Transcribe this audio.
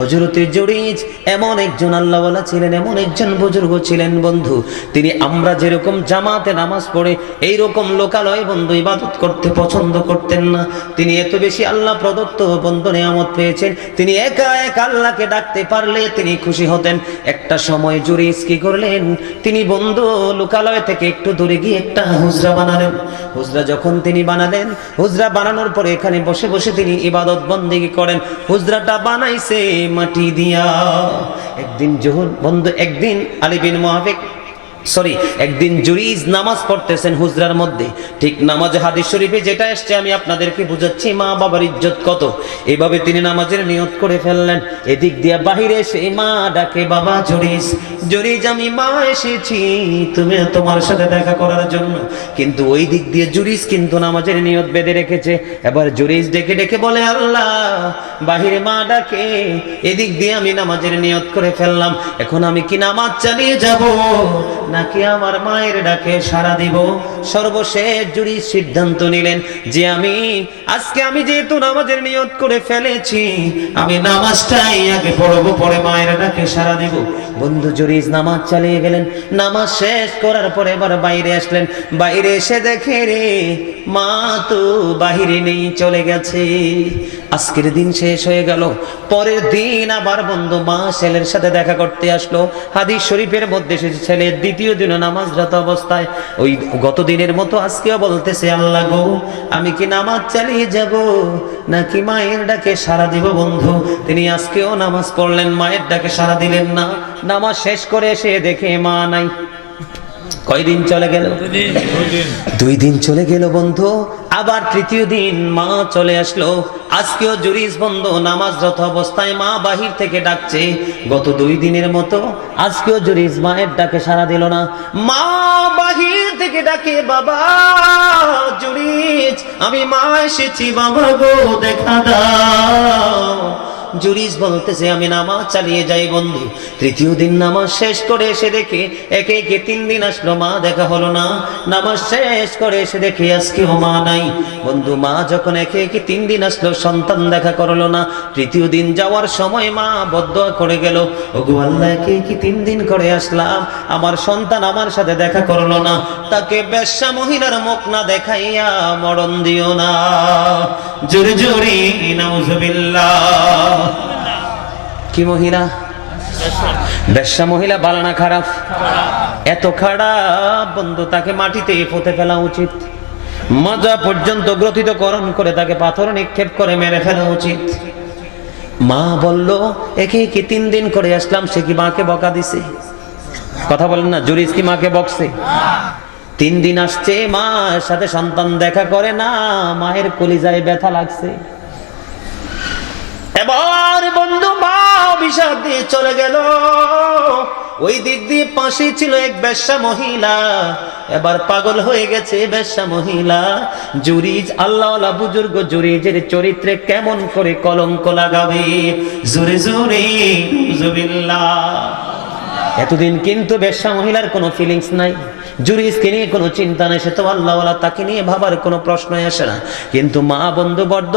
হযরতে জুরাইজ এমন একজন আল্লাহওয়ালা ছিলেন, এমন একজন বুজুর্গ ছিলেন বন্ধু। তিনি আমরা যেরকম জামাতে নামাজ পড়ে এইরকম লোকালয়ে বন্ধু ইবাদত করতে পছন্দ করতেন না। তিনি এত বেশি আল্লাহ প্রদত্ত বন্ধু নিয়ামত পেয়েছেন, তিনি একা একা আল্লাহকে ডাকতে পারলে তিনি খুশি হতেন। একটা সময় জুরাইজ কি করলেন, তিনি বন্ধু লোকালয় থেকে একটু দূরে গিয়ে একটা হুজরা বানালেন। হুজরা যখন তিনি বানালেন, হুজরা বানানোর পরে এখানে বসে বসে তিনি ইবাদত বন্দেগী করেন। হুজরাটা বানাইছে মাটি দিয়া। একদিন একদিন আলী বিন মুহাফিক একদিন জুরাইজ নামাজ পড়তেছেন হুজরার মধ্যে। ঠিক নামাজে হাদিস শরীফে যেটা আসছে আমি আপনাদেরকে বুঝাচ্ছি, মা বাবার ইজ্জত কত। এভাবে তিনি নামাজের নিয়ত করে ফেললেন। এদিক দিয়া বাহিরে এসে মা ডাকে, বাবা জুরাইজ, জুরাইজ আমি মা এসেছি তুমি তোমার সাথে দেখা করার জন্য। কিন্তু ওই দিক দিয়ে জুরাইজ কিন্তু নামাজের নিয়ত বেঁধে রেখেছে। এবার জুরাইজ ডেকে ডেকে বলে, আল্লাহ বাহিরে মা ডাকে, এদিক দিয়ে আমি নামাজের নিয়ত করে ফেললাম, এখন আমি কি নামাজ চালিয়ে যাব নাকি আমার মায়ের ডাকে সাড়া দিব? সর্বশেষ জুরাইজ সিদ্ধান্ত নিলেন যে আজকে আমি যেহেতু নামাজের নিয়ত করে ফেলেছি, আমি নামাজটাই আগে পড়বো, পরে মায়ের ডাকে সাড়া দিব। বন্ধু জুরাইজ নামাজ চালিয়ে গেলেন। নামাজ শেষ করার পরে এবার বাইরে আসলেন। বাইরে এসে দেখে রে মা তো বাহিরে নেই, চলে গেছে। আজকের দিন শেষ হয়ে গেল। পরের দিন আবার বন্ধু মা ছেলের সাথে দেখা করতে আসলো। হাদিস শরীফের মধ্যে এসেছে ছেলের দ্বিতীয় দিন নামাজরত অবস্থায় ওই গত দিনের মতো আজকেও বলতেছে, আল্লাহ গো আমি কি নামাজ চালিয়ে যাব নাকি মায়ের ডাকে সাড়া দিব? বন্ধু তিনি আজকেও নামাজ পড়লেন, মায়ের ডাকে সাড়া দিলেন না। নামাজ শেষ করে এসে দেখে মা নাই। কয়দিন চলে গেল? 2 দিন চলে গেল বন্ধু। আবার তৃতীয় দিন মা চলে আসলো। আজকেও জুরাইজ বন্ধু নামাজরত অবস্থায় মা বাহির থেকে ডাকছে। গত 2 দিনের মতো আজকেও জুরাইজ মায়ের ডাকে সাড়া দিল না। মা বাহির থেকে ডাকে, বাবা জুরাইজ আমি মা এসেছি, বাবা গো দেখা দাও। জুরাইজ বলতেছে আমি নামাজ চালিয়ে যাই। বন্ধু তৃতীয় দিন নামাজ শেষ করে এসে দেখে একে একে 3 দিন আসলো, মা দেখা হলো না। নামাজ শেষ করে এসে দেখে আজকেও মা নাই। বন্ধু মা যখন একে একে 3 দিন আসলো, সন্তান দেখা করলো না। তৃতীয় দিন যাওয়ার সময় মা বদদোয়া করে গেল, ওগো আল্লাহ একে একে 3 দিন করে আসলাম, আমার সন্তান আমার সাথে দেখা করলো না, তাকে বেশ্যা মহিলার মুখ না দেখাইয়া মরণ দিও না। জোরে জোরে নাউজুবিল্লাহ। কি মহিলা? বেশ্যা মহিলা। ভালো না খারাপ? এত খারাপ বন্ধু, তাকে মাটিতে পুঁতে ফেলা উচিত। মাজা পর্যন্ত গ্রথিতকরণ করে তাকে পাথর নিক্ষেপ করে মেরে ফেলা উচিত। মা বলল একে একে 3 দিন করে আসলাম, সে কি মাকে বকা দিছে? কথা বলেন না। জুরাইজ কি মাকে বকছে? 3 দিন আসছে, মার সাথে সন্তান দেখা করে না, মায়ের কলিজায় ব্যথা লাগছে। এবার বন্ধু মা অভিশাপ দিয়ে চলে গেল। ওই দিক দিয়ে পাশে ছিল এক বেশ্যা মহিলা, এবার পাগল হয়ে গেছে বেশ্যা মহিলা। জুরাইজ আল্লাহওয়ালা বুজুর্গ জুরাইজের চরিত্রে কেমন করে কলঙ্ক লাগাবে? জোরে জোরে নাউজুবিল্লাহ। এতদিন কিন্তু বেশ্যা মহিলার কোনো ফিলিংস নাই, জুরাইজকে নিয়ে কোনো চিন্তা নেই, সে তো আল্লাহওয়ালা, তাকে নিয়ে ভাবার কোনো প্রশ্নই আসে না। কিন্তু মা বন্ধু বড্ড